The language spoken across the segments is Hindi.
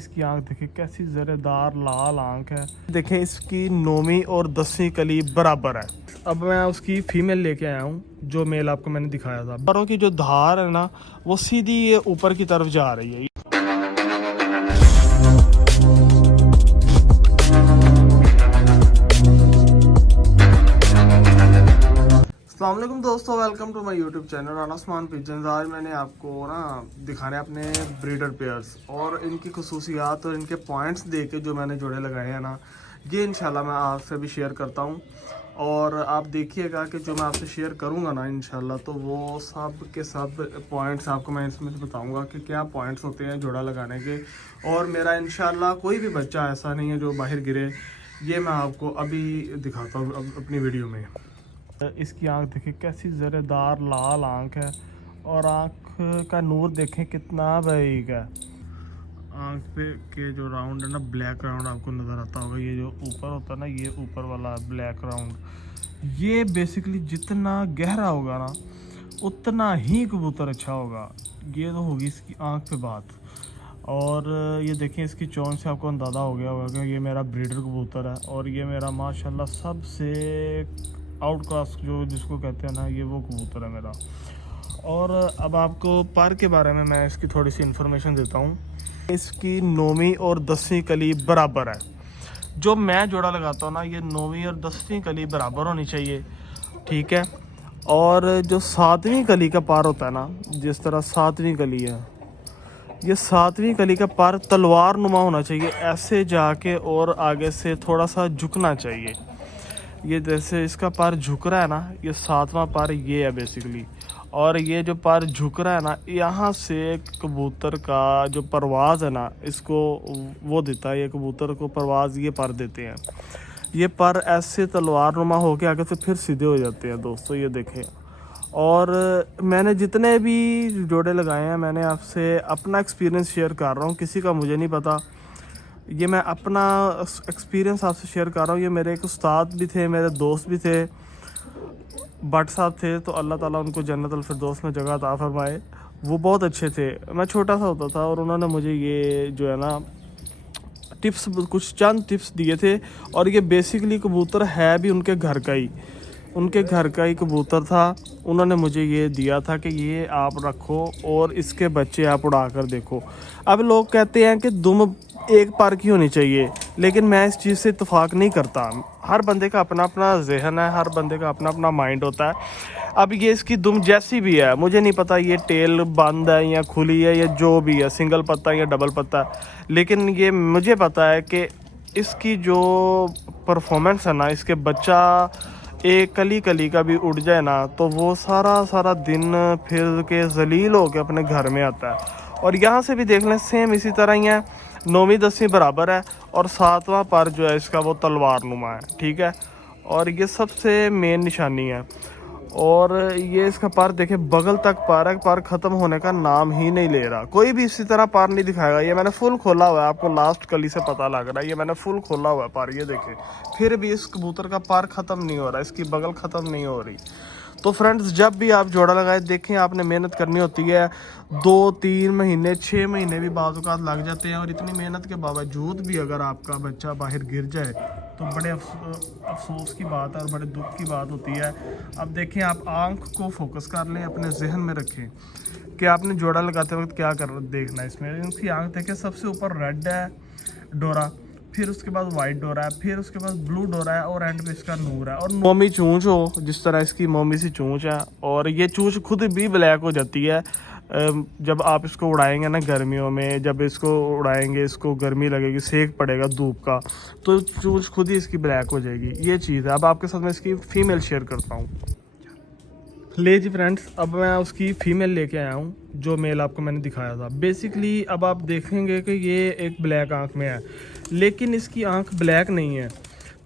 इसकी आंख देखिए कैसी जरेदार लाल आंख है। देखें इसकी 9वीं और 10वीं कली बराबर है। अब मैं उसकी फीमेल लेके आया हूँ, जो मेल आपको मैंने दिखाया था। बारों की जो धार है ना, वो सीधी ये ऊपर की तरफ जा रही है। अस्सलाम वालेकुम दोस्तों, welcome to my YouTube channel रानास्मान पिजन्स। आज मैंने आपको ना दिखाने अपने ब्रीडर पेयर्स और इनकी खसूसियात और इनके पॉइंट्स दे के जो मैंने जोड़े लगाए हैं ना, ये इंशाल्लाह मैं आपसे भी शेयर करता हूँ। और आप देखिएगा कि जो मैं आपसे शेयर करूँगा ना इंशाल्लाह, तो वो सब के सब पॉइंट्स आपको मैं इसमें बताऊँगा कि क्या पॉइंट्स होते हैं जोड़ा लगाने के। और मेरा इंशाल्लाह कोई भी बच्चा ऐसा नहीं है जो बाहर गिरे, ये मैं आपको अभी दिखाता हूँ अपनी वीडियो में। इसकी आंख देखिए कैसी ज़रेदार लाल आंख है और आंख का नूर देखें कितना बारीक है। आंख पे के जो राउंड है ना, ब्लैक राउंड आपको नज़र आता होगा। ये जो ऊपर होता है ना, ये ऊपर वाला ब्लैक राउंड, ये बेसिकली जितना गहरा होगा ना उतना ही कबूतर अच्छा होगा। ये तो होगी इसकी आंख पे बात। और ये देखें इसकी चोंच से आपको अंदाज़ा हो गया होगा कि ये मेरा ब्रीडर कबूतर है और ये मेरा माशाल्लाह सबसे आउटकास्ट जो जिसको कहते हैं ना, ये वो कबूतर है मेरा। और अब आपको पर के बारे में मैं इसकी थोड़ी सी इन्फॉर्मेशन देता हूँ। इसकी 9वीं और 10वीं कली बराबर है। जो मैं जोड़ा लगाता हूँ ना, ये 9वीं और 10वीं कली बराबर होनी चाहिए, ठीक है। और जो 7वीं कली का पार होता है ना, जिस तरह 7वीं कली है, ये 7वीं कली का पार तलवार नुमा होना चाहिए, ऐसे जाके और आगे से थोड़ा सा झुकना चाहिए। ये जैसे इसका पार झुक रहा है ना, ये 7वां पार ये है बेसिकली। और ये जो पार झुक रहा है ना, यहाँ से कबूतर का जो परवाज़ है ना, इसको वो देता है, ये कबूतर को परवाज़ ये पर देते हैं। ये पर ऐसे तलवार नुमा होके आगे से फिर सीधे हो जाते हैं दोस्तों, ये देखें। और मैंने जितने भी जोड़े लगाए हैं, मैंने आपसे अपना एक्सपीरियंस शेयर कर रहा हूँ, किसी का मुझे नहीं पता। ये मैं अपना एक्सपीरियंस आपसे शेयर कर रहा हूँ। ये मेरे एक उस्ताद भी थे, मेरे दोस्त भी थे, भट्ट साहब थे, तो अल्लाह ताला उनको जन्नत अल फिरदौस में जगह अता फरमाए। वो बहुत अच्छे थे। मैं छोटा सा होता था और उन्होंने मुझे ये जो है ना टिप्स, कुछ चंद टिप्स दिए थे। और ये बेसिकली कबूतर है भी उनके घर का ही, उनके घर का ही कबूतर था। उन्होंने मुझे ये दिया था कि ये आप रखो और इसके बच्चे आप उड़ा कर देखो। अब लोग कहते हैं कि दुम एक पार की होनी चाहिए, लेकिन मैं इस चीज़ से इत्तेफाक नहीं करता। हर बंदे का अपना अपना जहन है, हर बंदे का अपना अपना माइंड होता है। अब ये इसकी दुम जैसी भी है, मुझे नहीं पता ये टेल बंद है या खुली है या जो भी है, सिंगल पत्ता या डबल पत्ता, लेकिन ये मुझे पता है कि इसकी जो परफॉर्मेंस है ना, इसके बच्चा एक कली कली का भी उड़ जाए ना, तो वो सारा सारा दिन फिर के जलील हो के अपने घर में आता है। और यहाँ से भी देख लें, सेम इसी तरह ही है। 9वीं 10वीं बराबर है और 7वां पर जो है इसका वो तलवार नुमा है, ठीक है। और ये सबसे मेन निशानी है। और ये इसका पार देखे बगल तक पार है, पार ख़त्म होने का नाम ही नहीं ले रहा। कोई भी इसी तरह पार नहीं दिखाएगा। ये मैंने फुल खोला हुआ है, आपको लास्ट कली से पता लग रहा है, ये मैंने फुल खोला हुआ है पार, ये देखे। फिर भी इस कबूतर का पार ख़त्म नहीं हो रहा, इसकी बगल ख़त्म नहीं हो रही। तो फ्रेंड्स, जब भी आप जोड़ा लगाए, देखें आपने मेहनत करनी होती है। 2-3 महीने 6 महीने भी बाज़ औक़ात लग जाते हैं। और इतनी मेहनत के बावजूद भी अगर आपका बच्चा बाहर गिर जाए तो बड़े अफसोस की बात है और बड़े दुख की बात होती है। अब देखें, आप आंख को फोकस कर लें, अपने जहन में रखें कि आपने जोड़ा लगाते वक्त क्या कर देखना है। इसमें इसकी आंख देखें, सबसे ऊपर रेड है डोरा, फिर उसके बाद वाइट डोरा है, फिर उसके बाद ब्लू डोरा है और एंड पे इसका नूर है। और मोमी चूंच हो, जिस तरह इसकी मोमी सी चूंच है। और ये चूंच खुद भी ब्लैक हो जाती है जब आप इसको उड़ाएंगे ना गर्मियों में। जब इसको उड़ाएंगे, इसको गर्मी लगेगी, सेक पड़ेगा धूप का, तो चूंच खुद ही इसकी ब्लैक हो जाएगी। ये चीज़ है। अब आपके साथ मैं इसकी फ़ीमेल शेयर करता हूँ। ले जी फ्रेंड्स, अब मैं उसकी फ़ीमेल लेके आया हूँ, जो मेल आपको मैंने दिखाया था। बेसिकली अब आप देखेंगे कि ये एक ब्लैक आंख में है, लेकिन इसकी आंख ब्लैक नहीं है।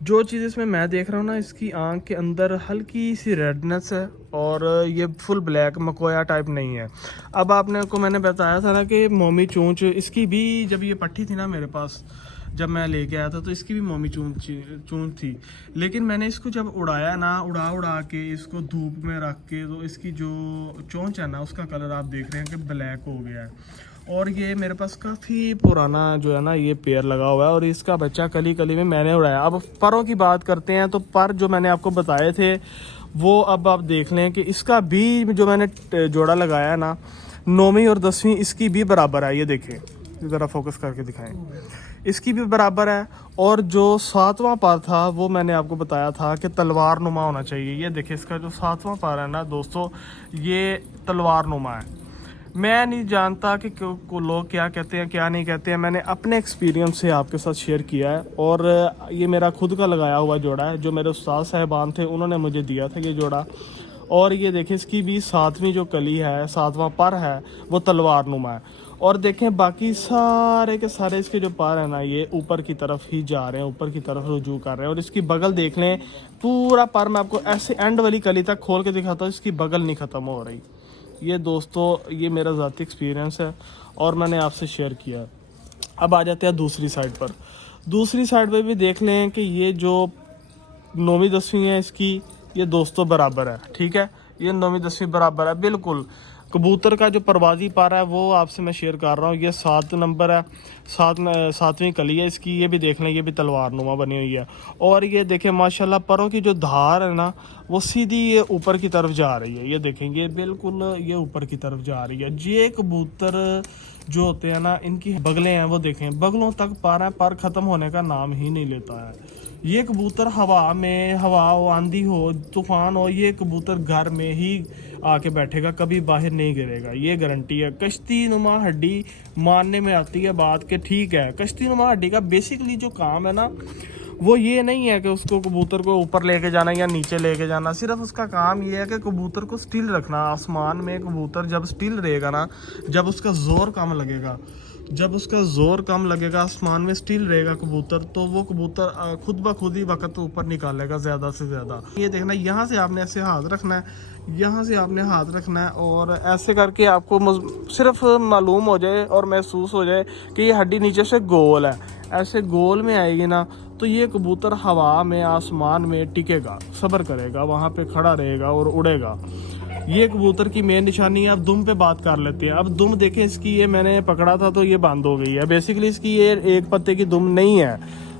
जो चीज़ इसमें मैं देख रहा हूँ ना, इसकी आंख के अंदर हल्की सी रेडनेस है और ये फुल ब्लैक मकोया टाइप नहीं है। अब आपने को मैंने बताया था ना कि मोमी चूंच इसकी भी, जब ये पट्टी थी ना मेरे पास, जब मैं लेके आया था, तो इसकी भी मोमी चूंच थी। लेकिन मैंने इसको जब उड़ाया ना, उड़ा के इसको धूप में रख के, तो इसकी जो चोंच है ना, उसका कलर आप देख रहे हैं कि ब्लैक हो गया है। और ये मेरे पास काफ़ी पुराना जो है ना ये पेयर लगा हुआ है और इसका बच्चा कली कली में मैंने उड़ाया। अब परों की बात करते हैं तो पर जो मैंने आपको बताए थे वो अब आप देख लें कि इसका भी जो मैंने जोड़ा लगाया है ना 9वीं और 10वीं इसकी भी बराबर है। ये देखें, ज़रा फोकस करके दिखाएं, इसकी भी बराबर है। और जो 7वां पार था वो मैंने आपको बताया था कि तलवार नुमा होना चाहिए। ये देखिए इसका जो 7वां पार है ना दोस्तों, ये तलवार नुमा है। मैं नहीं जानता कि को लोग क्या कहते हैं क्या नहीं कहते हैं, मैंने अपने एक्सपीरियंस से आपके साथ शेयर किया है। और ये मेरा खुद का लगाया हुआ जोड़ा है, जो मेरे उस्ताद साहबान थे उन्होंने मुझे दिया था ये जोड़ा। और ये देखिए इसकी भी 7वीं जो कली है, 7वां पर है, वो तलवार नुमा है। और देखें बाकी सारे के सारे इसके जो पर है ना ये ऊपर की तरफ ही जा रहे हैं, ऊपर की तरफ रुजू कर रहे हैं। और इसकी बगल देख लें, पूरा पर मैं आपको ऐसे एंड वाली कली तक खोल के दिखाता हूँ, इसकी बगल नहीं ख़त्म हो रही। ये दोस्तों ये मेरा ज़ाती एक्सपीरियंस है और मैंने आपसे शेयर किया है। अब आ जाते हैं दूसरी साइड पर। दूसरी साइड पर भी देख लें कि ये जो 9वीं 10वीं है इसकी, ये दोस्तों बराबर है। ठीक है, ये 9वीं 10वीं बराबर है बिल्कुल। कबूतर का जो परवाजी पारा है वो आपसे मैं शेयर कर रहा हूँ। ये 7 नंबर है, 7वीं कली है इसकी। ये भी देख लें, ये भी तलवार नुमा बनी हुई है। और ये देखें माशाल्लाह परों की जो धार है ना वो सीधी ये ऊपर की तरफ जा रही है। ये देखेंगे बिल्कुल ये ऊपर की तरफ जा रही है। ये कबूतर जो होते हैं ना इनकी बगलें हैं वो देखें, बगलों तक पारा पर ख़त्म होने का नाम ही नहीं लेता है। ये कबूतर हवा में, हवा हो, आंधी हो, तूफान हो, ये कबूतर घर में ही आके बैठेगा, कभी बाहर नहीं गिरेगा, ये गारंटी है। कश्ती नुमा हड्डी मानने में आती है बात कि ठीक है, कश्ती नुमा हड्डी का बेसिकली जो काम है ना वो ये नहीं है कि उसको कबूतर को ऊपर लेके जाना या नीचे लेके जाना। सिर्फ उसका काम ये है कि कबूतर को स्टिल रखना। आसमान में कबूतर जब स्टिल रहेगा ना, जब उसका जोर कम लगेगा, जब उसका जोर कम लगेगा, आसमान में स्टिल रहेगा कबूतर, तो वो कबूतर खुद ब खुद ही वक्त ऊपर निकालेगा ज़्यादा से ज़्यादा। ये देखना, यहाँ से आपने ऐसे हाथ रखना है, यहाँ से आपने हाथ रखना है और ऐसे करके आपको सिर्फ मालूम हो जाए और महसूस हो जाए कि ये हड्डी नीचे से गोल है। ऐसे गोल में आएगी ना तो ये कबूतर हवा में, आसमान में टिकेगा, सब्र करेगा, वहाँ पे खड़ा रहेगा और उड़ेगा। ये कबूतर की मेन निशानी है। अब दुम पे बात कर लेते हैं। अब दुम देखें इसकी, ये मैंने पकड़ा था तो ये बंद हो गई है। बेसिकली इसकी ये एक पत्ते की दुम नहीं है,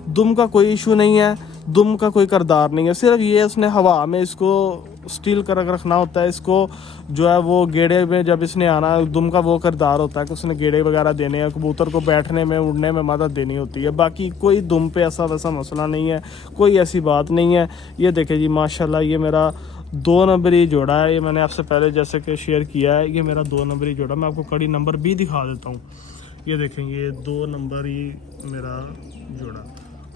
दुम का कोई इशू नहीं है, दुम का कोई करदार नहीं है। सिर्फ ये उसने हवा में इसको स्टील कर रखना होता है। इसको जो है वो गेड़े में जब इसने आना, दुम का वो करदार होता है कि उसने गेड़े वगैरह देने हैं, कबूतर को बैठने में, उड़ने में मदद देनी होती है। बाकी कोई दुम पे ऐसा वैसा मसला नहीं है, कोई ऐसी बात नहीं है। ये देखे जी माशाल्लाह, ये मेरा 2 नंबरी जोड़ा है। ये मैंने आपसे पहले जैसे कि शेयर किया है, ये मेरा 2 नंबरी जोड़ा। मैं आपको कड़ी नंबर भी दिखा देता हूँ। ये देखेंगे, ये 2 नंबरी मेरा जोड़ा।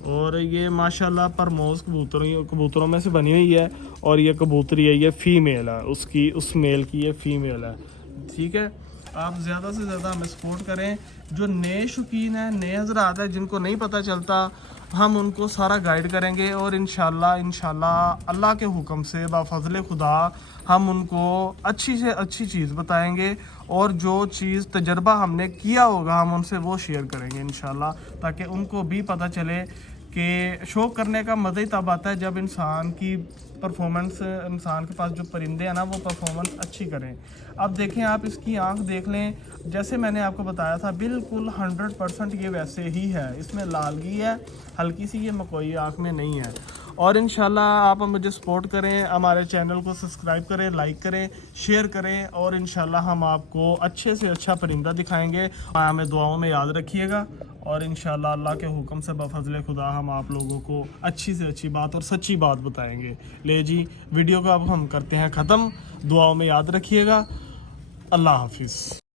और ये माशाल्लाह परमोज कबूतरों में से बनी हुई है। और ये कबूतरी है, ये फीमेल है, उसकी उस मेल की ये फीमेल है। ठीक है, आप ज़्यादा से ज़्यादा हमें सपोर्ट करें। जो नए शौकीन हैं, नए हजरात हैं, जिनको नहीं पता चलता, हम उनको सारा गाइड करेंगे। और इंशाल्लाह अल्लाह के हुक्म से बाफज़ल खुदा हम उनको अच्छी से अच्छी चीज़ बताएंगे। और जो चीज़ तजर्बा हमने किया होगा हम उनसे वो शेयर करेंगे इंशाल्लाह, ताकि उनको भी पता चले कि शौक़ करने का मज़ा ही तब आता है जब इंसान की परफॉर्मेंस, इंसान के पास जो परिंदे हैं ना वो परफॉर्मेंस अच्छी करें। अब देखें, आप इसकी आंख देख लें, जैसे मैंने आपको बताया था बिल्कुल 100% ये वैसे ही है। इसमें लालगी है हल्की सी, ये मकोई आंख में नहीं है। और इंशाल्लाह आप मुझे सपोर्ट करें, हमारे चैनल को सब्सक्राइब करें, लाइक करें, शेयर करें। और इंशाल्लाह हम आपको अच्छे से अच्छा परिंदा दिखाएंगे। हमें दुआओं में याद रखिएगा। और इंशाल्लाह अल्लाह के हुक्म से बफज़ल खुदा हम आप लोगों को अच्छी से अच्छी बात और सच्ची बात बताएंगे। ले जी, वीडियो को अब हम करते हैं ख़त्म। दुआओं में याद रखिएगा। अल्लाह हाफिज़।